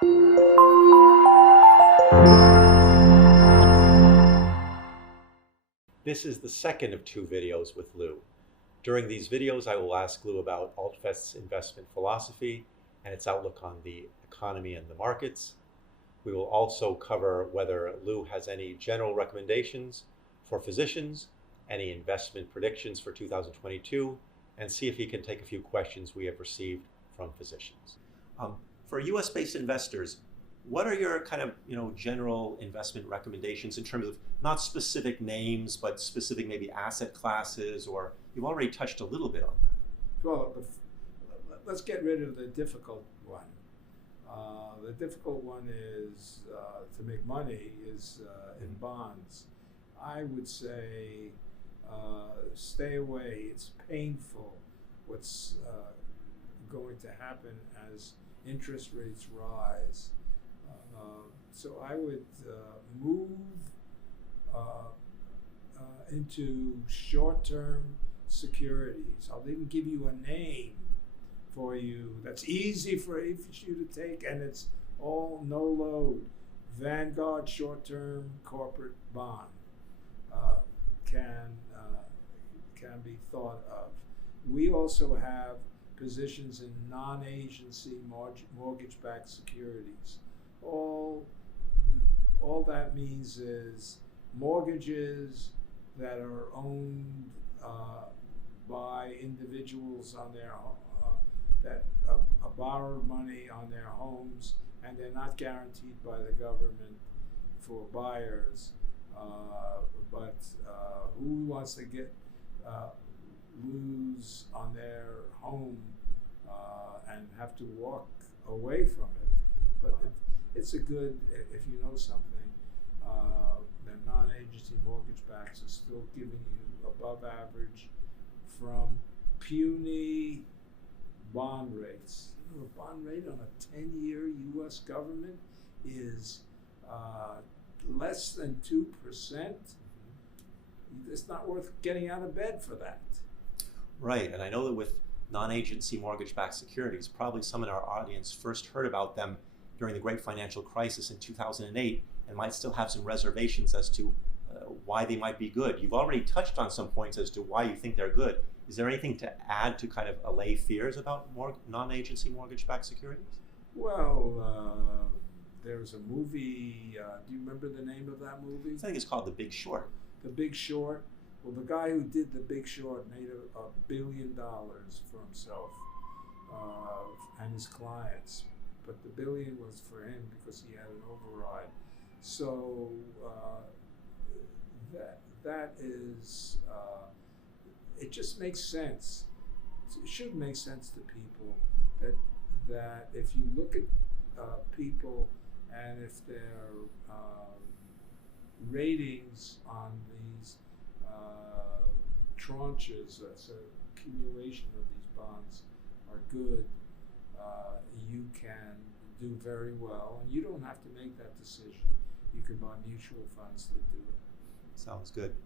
This is the second of two videos with Lew. During these videos, I will ask Lew about Altfest's investment philosophy and its outlook on the economy and the markets. We will also cover whether Lew has any general recommendations for physicians, any investment predictions for 2022, and see if he can take a few questions we have received from physicians. For US-based investors, what are your kind of general investment recommendations in terms of not specific names, but specific maybe asset classes, or you've already touched a little bit on that? Well, let's get rid of the difficult one. The difficult one is to make money is in bonds. I would say stay away. It's painful what's going to happen as interest rates rise. So I would move into short-term securities. I'll even give you a name for you that's easy for you to take, and it's all no load. Vanguard short-term corporate bond can be thought of. We also have positions in non-agency mortgage-backed securities. All that means is mortgages that are owned by individuals on their that borrowed money on their homes, and they're not guaranteed by the government for buyers. But who wants to lose on their home and have to walk away from it? But it's a good, if you know something, the non-agency mortgage backs are still giving you above average from puny bond rates. A bond rate on a 10-year US government is less than 2%. It's not worth getting out of bed for that. Right, and I know that with non-agency mortgage-backed securities, probably some in our audience first heard about them during the great financial crisis in 2008 and might still have some reservations as to why they might be good. You've already touched on some points as to why you think they're good. Is there anything to add to kind of allay fears about non-agency mortgage-backed securities? Well, there's a movie, do you remember the name of that movie? I think it's called The Big Short. The Big Short? Well, the guy who did The Big Short made $1 billion for himself and his clients. But the billion was for him because he had an override. So that is, it just makes sense. It should make sense to people that if you look at people and if their ratings on these tranches, so accumulation of these bonds, are good, you can do very well, and you don't have to make that decision. You can buy mutual funds that do it. Sounds good.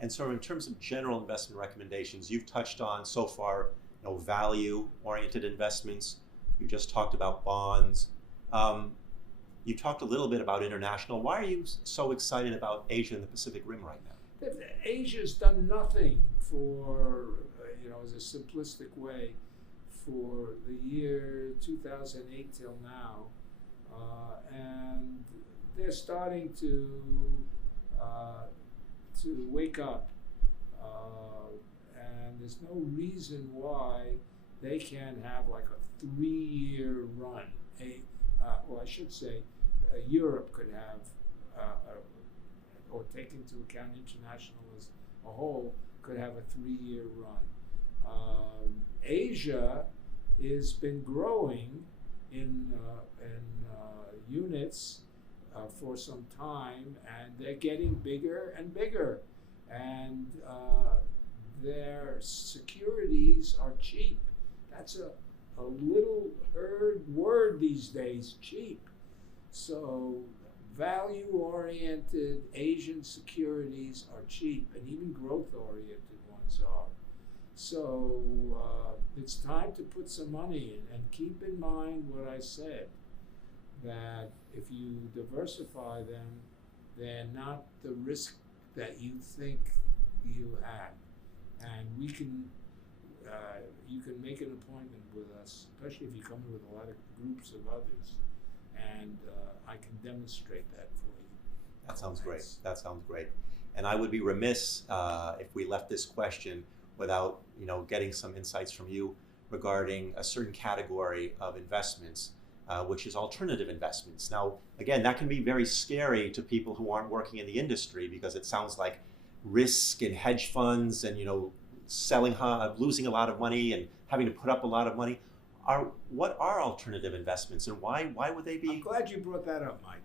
And so in terms of general investment recommendations, you've touched on so far, value-oriented investments. You just talked about bonds. You talked a little bit about international. Why are you so excited about Asia and the Pacific Rim right now? Asia's done nothing for, as a simplistic way, for the year 2008 till now, and they're starting to wake up, and there's no reason why they can't have like a 3-year run. Well, I should say, Europe could have, or take into account international as a whole, could have a 3-year run. Asia has been growing in units for some time, and they're getting bigger and bigger, and their securities are cheap. That's a little heard word these days, cheap. So value-oriented Asian securities are cheap, and even growth-oriented ones are. So it's time to put some money in, and keep in mind what I said. that if you diversify them, they're not the risk that you think you have. And you can make an appointment with us, especially if you come in with a lot of groups of others, and I can demonstrate that for you. That sounds great. That sounds great. And I would be remiss if we left this question without, getting some insights from you regarding a certain category of investments, which is alternative investments. Now, again, that can be very scary to people who aren't working in the industry because it sounds like risk and hedge funds and, losing a lot of money and having to put up a lot of money. What are alternative investments, and why would they be? I'm glad you brought that up, Mike.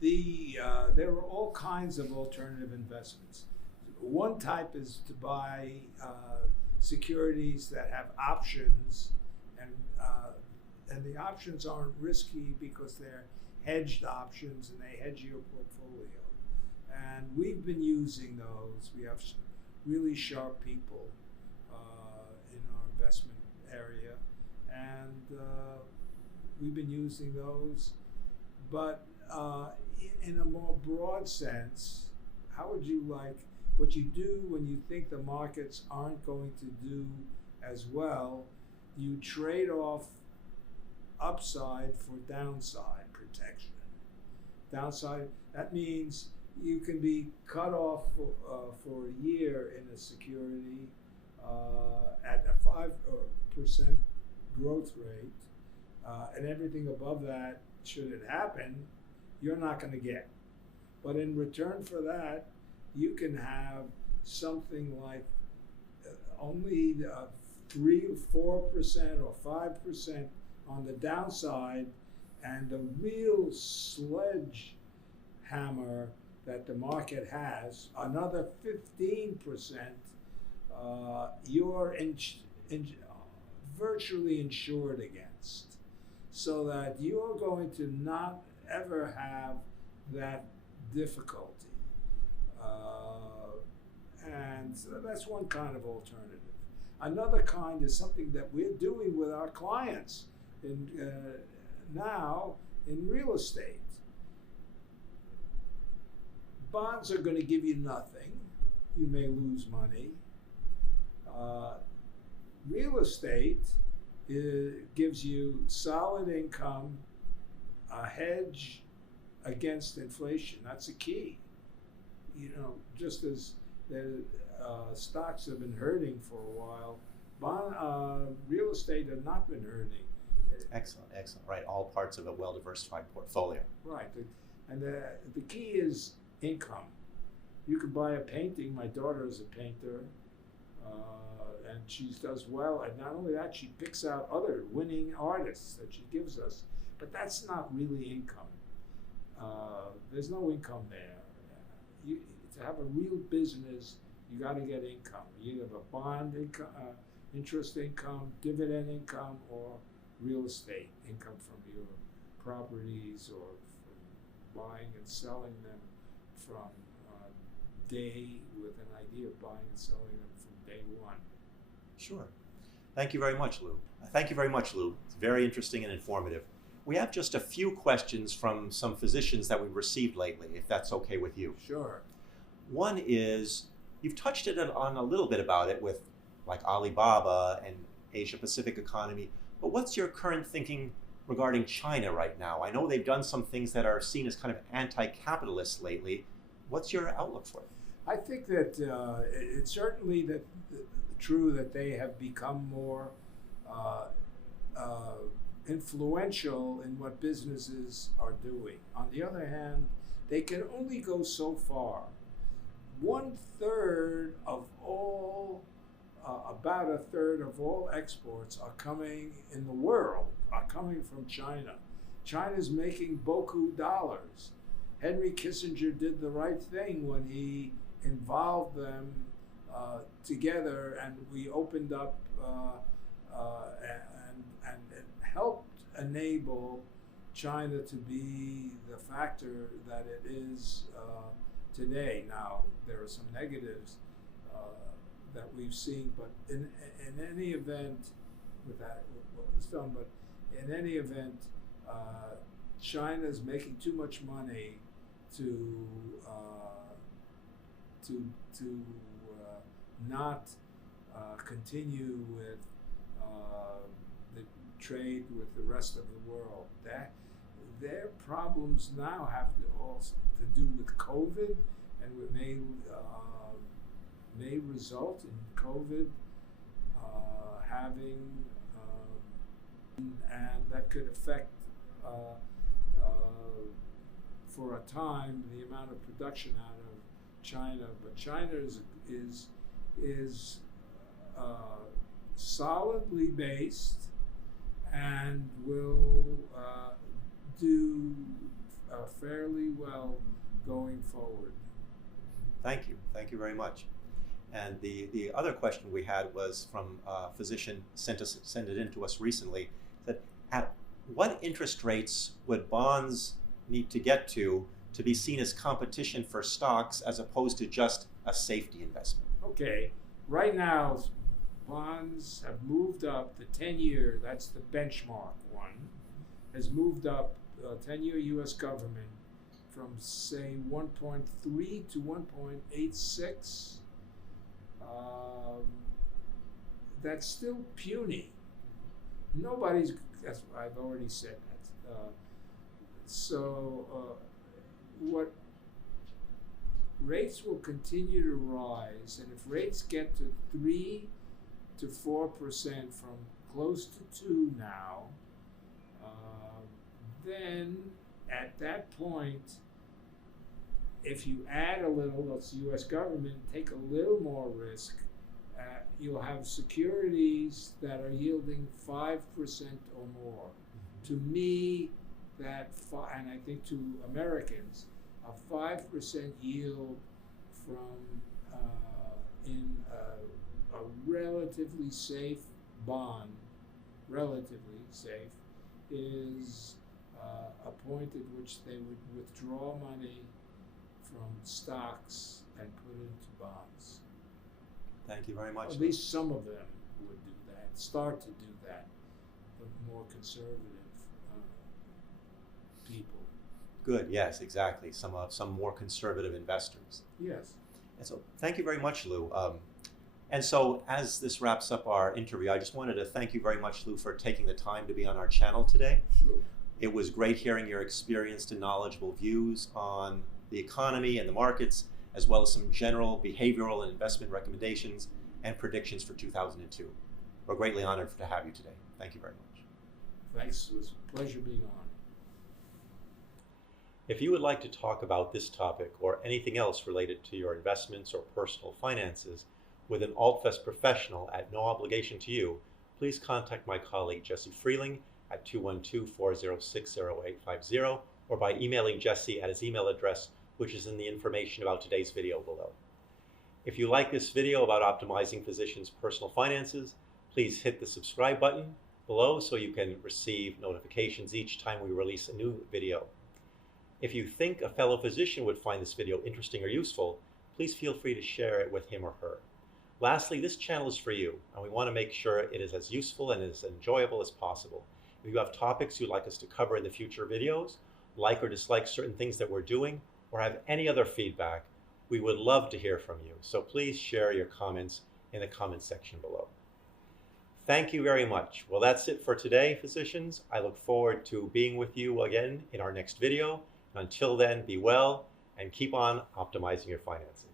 There are all kinds of alternative investments. One type is to buy securities that have options, and the options aren't risky because they're hedged options and they hedge your portfolio. And we've been using those. We have some really sharp people in our investment area, and we've been using those. But in a more broad sense, how would you like what you do when you think the markets aren't going to do as well? You trade off upside for downside protection. Downside, that means you can be cut off for a year in a security at a 5% growth rate, and everything above that, should it happen, you're not going to get. But in return for that, you can have something like only 3 or 4% or 5% on the downside, and the real sledgehammer that the market has, another 15%, you're virtually insured against, so that you're going to not ever have that difficulty. And so that's one kind of alternative. Another kind is something that we're doing with our clients now in real estate. Bonds are going to give you nothing. You may lose money. Real estate gives you solid income, a hedge against inflation. That's a key. Just as the stocks have been hurting for a while, real estate have not been hurting. Excellent. Right, all parts of a well-diversified portfolio. Right, and the key is income. You could buy a painting. My daughter is a painter, and she does well. And not only that, she picks out other winning artists that she gives us. But that's not really income. There's no income there. To have a real business, you got to get income. You have a bond income, interest income, dividend income, or real estate income from your properties, or from buying and selling them from day, with an idea of buying and selling them from day one. Sure. Thank you very much, Lew. It's very interesting and informative. We have just a few questions from some physicians that we've received lately, if that's okay with you. Sure. One is, you've touched on a little bit about it with like Alibaba and Asia Pacific economy, but what's your current thinking regarding China right now? I know they've done some things that are seen as kind of anti-capitalist lately. What's your outlook for it? I think that it's certainly true that they have become more influential in what businesses are doing. On the other hand, they can only go so far. 1/3 of all, about 1/3 of all exports are coming in the world are coming from China. China's making beaucoup dollars. Henry Kissinger did the right thing when he involved them together, and we opened up and it helped enable China to be the factor that it is today. Now, there are some negatives that we've seen, but in any event, with that, what was done, but in any event, China's making too much money to not continue with the trade with the rest of the world. That their problems now have to do with COVID, and what may result in COVID having and that could affect for a time the amount of production out of China. But China is solidly based and will do fairly well going forward. Thank you. Thank you very much. And the other question we had was from a physician sent it in to us recently, that at what interest rates would bonds need to get to be seen as competition for stocks as opposed to just a safety investment? Okay, right now bonds have moved up. The 10-year, that's the benchmark one, has moved up, 10-year U.S. government from say 1.3 to 1.86. That's still puny. That's I've already said that. What rates will continue to rise, and if rates get to 3 to 4% from close to 2 now, then at that point, if you add a little, that's the U.S. government, take a little more risk, you'll have securities that are yielding 5% or more. To me, and I think to Americans, a 5% yield from in a relatively safe bond, relatively safe, is a point at which they would withdraw money from stocks and put it into bonds. Thank you very much. At least some of them would do that, start to do that, the more conservative people. Good, yes, exactly. Some more conservative investors. Yes. And so thank you very much, Lew. And so as this wraps up our interview, I just wanted to thank you very much, Lew, for taking the time to be on our channel today. Sure. It was great hearing your experienced and knowledgeable views on the economy and the markets, as well as some general behavioral and investment recommendations and predictions for 2002. We're greatly honored to have you today. Thank you very much. Thanks. It was a pleasure being on. If you would like to talk about this topic or anything else related to your investments or personal finances with an Altfest professional at no obligation to you, please contact my colleague Jesse Freeling at 212-406-0850 or by emailing Jesse at his email address, which is in the information about today's video below. If you like this video about optimizing physicians' personal finances, please hit the subscribe button below so you can receive notifications each time we release a new video. If you think a fellow physician would find this video interesting or useful, please feel free to share it with him or her. Lastly, this channel is for you, and we want to make sure it is as useful and as enjoyable as possible. If you have topics you'd like us to cover in the future videos, like or dislike certain things that we're doing, or have any other feedback, we would love to hear from you. So please share your comments in the comment section below. Thank you very much. Well, that's it for today, physicians. I look forward to being with you again in our next video. Until then, be well and keep on optimizing your finances.